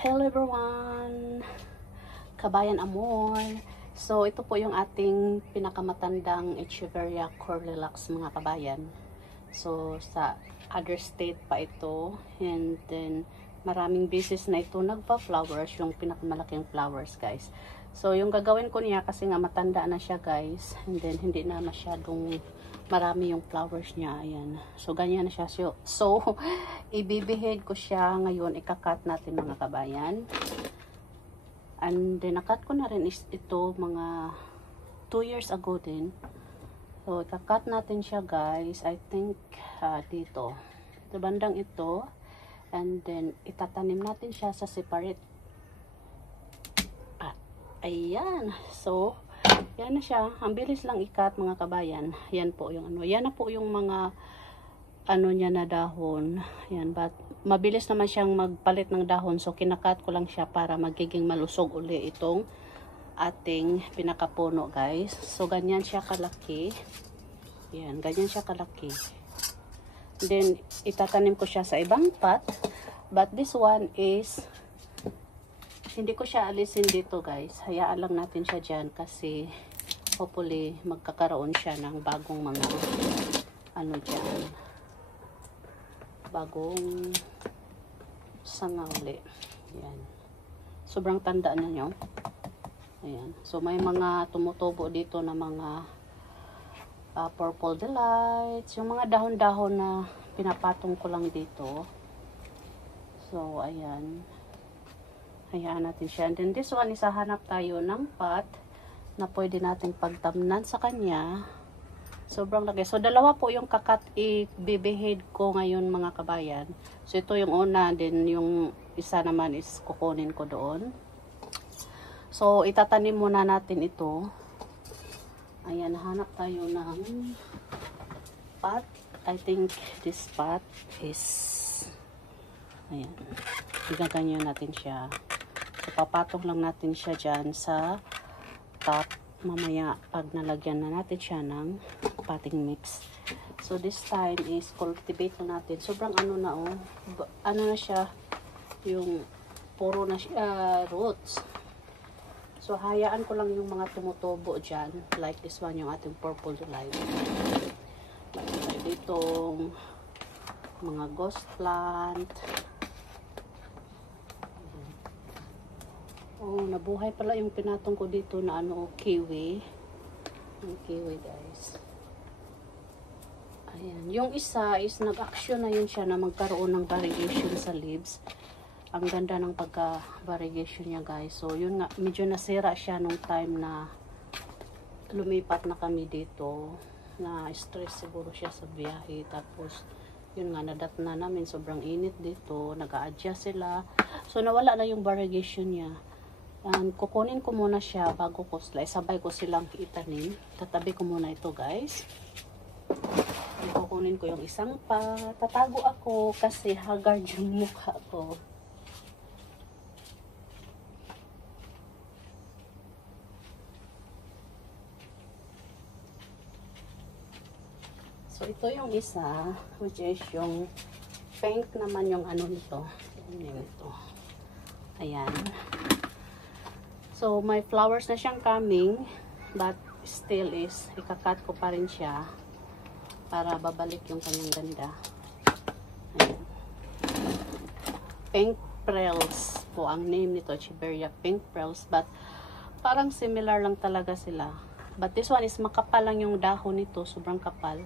Hello everyone! Kabayan Amor. So, ito po yung ating pinakamatandang Echeverria Corlilacs mga kabayan. So, sa other state pa ito. And then, maraming beses na ito nagpa-flowers, yung pinakamalaking flowers guys. So, yung gagawin ko niya kasi nga matanda na siya guys. And then, hindi na masyadong marami yung flowers niya. Ayan. So, ganyan na siya. So ibibihid ko siya ngayon. Ikakat natin mga kabayan. And then, nakat ko na rin ito mga 2 years ago din. So, ikakat natin siya guys. I think dito. Sa bandang ito. And then, itatanim natin siya sa separate. Ayan. So, yan na siya. Ang bilis lang ikat mga kabayan. Yan po yung ano. Yan na po yung mga ano niya na dahon. Yan. But mabilis naman siyang magpalit ng dahon. So kinakat ko lang siya para magiging malusog uli itong ating pinakapuno guys. So ganyan siya kalaki. Yan. Ganyan siya kalaki. Then itatanim ko siya sa ibang pot. But this one is hindi ko siya alisin dito guys. Hayaan lang natin siya dyan kasi hopefully magkakaroon siya ng bagong mga ano dyan. Bagong sanga uli. Ayan. Sobrang tanda na nyo. Ayan. So may mga tumutubo dito na mga purple delights. Yung mga dahon-dahon na pinapatong ko lang dito. So ayan. Hayaan natin siya. And then this one is hahanap tayo ng pot na pwede nating pagtamnan sa kanya. Sobrang laki. So dalawa po yung kakat i-bibihid ko ngayon mga kabayan. So ito yung una. Then yung isa naman is kukunin ko doon. So itatanim muna natin ito. Ayan. Hanap tayo ng pot. I think this pot is ayan. Igaganyan natin siya. So, papatong lang natin siya dyan sa top. Mamaya, pag nalagyan na natin siya ng potting mix. So, this time is cultivate na natin. Sobrang ano na oh. Ano na siya. Yung puro na siya roots. So, hayaan ko lang yung mga tumutubo dyan. Like this one, yung ating purple delight. Like ditong mga ghost plant. Oh, nabuhay pala yung pinatong ko dito na ano, kiwi. Yung kiwi, guys. Ayan. Yung isa is nag-action na yun siya na magkaroon ng variegation sa leaves. Ang ganda ng pagka-variegation niya, guys. So, yun nga, medyo nasira siya nung time na lumipat na kami dito. Na stress siguro siya sa biyahe. Tapos, yun nga, nadat na namin. Sobrang init dito. Nag-a-adjust sila. So, nawala na yung variegation niya. Kukunin ko muna siya bago ko sabay ko silang itanim. Tatabi ko muna ito guys. Kukunin ko yung isang pa. Tatago ako kasi haggard yung mukha ko. So ito yung isa, which is yung pink naman yung ano nito. Ayan. So, may flowers na siyang coming, but still is, ikakat ko pa rin siya para babalik yung kanyang ganda. Ayan. Pink Pearls po ang name nito, Echeverria Pink Pearls, but parang similar lang talaga sila. But this one is makapal lang yung dahon nito, sobrang kapal.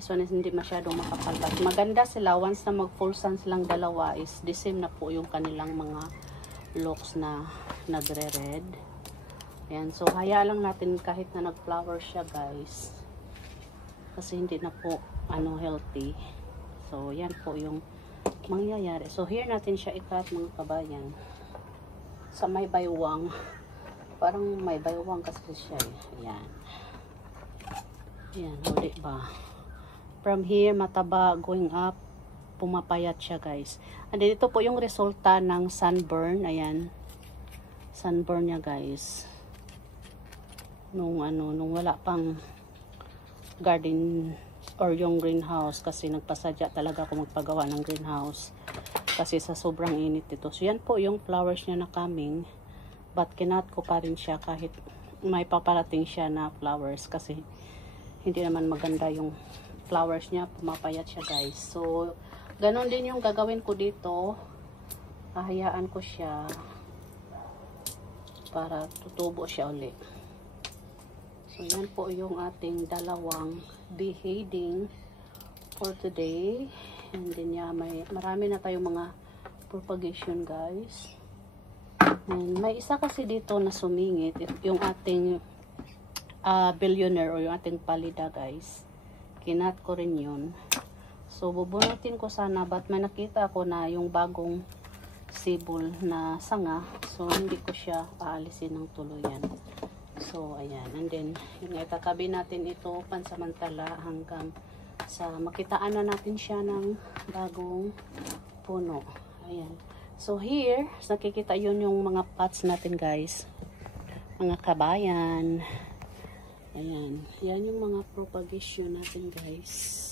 This one is hindi masyadong makapal, but maganda sila. Once na mag-full sun silang dalawa, is the same na po yung kanilang mga looks na nagre-red. Ayan. So, hayaan lang natin kahit na nag-flower siya, guys. Kasi hindi na po, healthy. So, yan po yung mangyayari. So, here natin siya ikat, mga kabayan. Sa may baywang. Parang may baywang kasi siya, eh. Ayan. Ayan. O, diba? From here, mataba, going up, pumapayat siya guys. And dito po yung resulta ng sunburn. Ayan. Sunburn niya guys. Nung wala pang garden or yung greenhouse kasi nagpasadya talaga ako magpagawa ng greenhouse. kasi sa sobrang init dito. So yan po yung flowers niya na coming, but kinat ko pa rin siya kahit may paparating siya na flowers kasi hindi naman maganda yung flowers niya, pumapayat siya guys. So ganon din yung gagawin ko dito, hahayaan ko siya para tutubo siya uli. So yan po yung ating dalawang beheading for today. And then marami na tayong mga propagation guys. And may isa kasi dito na sumingit, yung ating billionaire or yung ating palida guys. Kinat ko rin yun. So bubunutin ko sana, but may nakita ako na yung bagong sibol na sanga. So hindi ko siya paalisin ng tuluyan. So ayan, and then yung itatabi natin ito pansamantala hanggang sa makitaan na natin siya ng bagong puno. Ayan. So here, nakikita yun yung mga pots natin guys. Mga kabayan. Ayan. Yan yung mga propagation natin guys.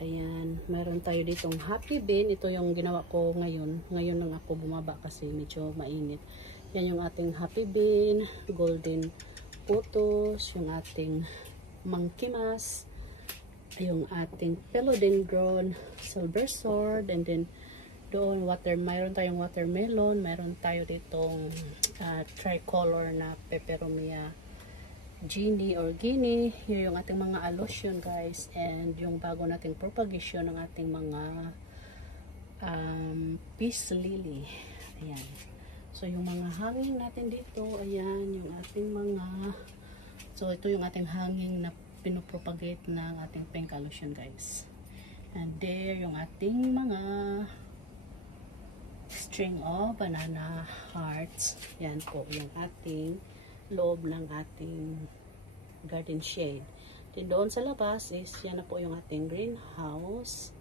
Ayan. Meron tayo ditong happy bean. Ito yung ginawa ko ngayon. Ngayon lang ako bumaba kasi medyo mainit. Yan yung ating happy bean. Golden photos. Yung ating monkey mask. Yung ating philodendron, silver sword, and then doon mayroon tayong watermelon, mayroon tayo ditong tricolor na peperomia genie or guinea. Yun yung ating mga allusion guys, and yung bago nating propagation ng ating mga peace lily. Ayan. So yung mga hanging natin dito, ayan yung ating mga, so ito yung ating hanging na pinopropagate ng ating pink allusion guys. And there yung ating mga string of banana hearts. Yan po yung ating loob ng ating garden shade. Then doon sa labas is yan na po yung ating greenhouse.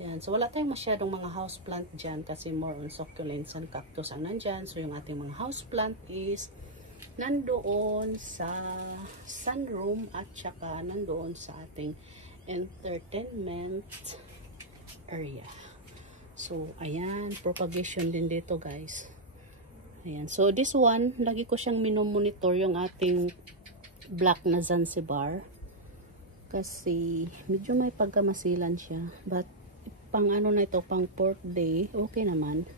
Yan. So wala tayong masyadong mga house plant dyan kasi more on succulents and cactus ang nandyan. So yung ating mga house plant is nandoon sa sunroom at saka nandoon sa ating entertainment area. So ayan, propagation din dito guys. Ayan, so this one lagi ko siyang minomonitor yung ating black na Zanzibar kasi medyo may pagkamasilan siya, but pang ano na ito, pang 4th day okay naman.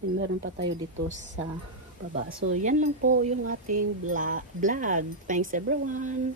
Then meron pa tayo dito sa baba. So yan lang po yung ating vlog. Thanks everyone.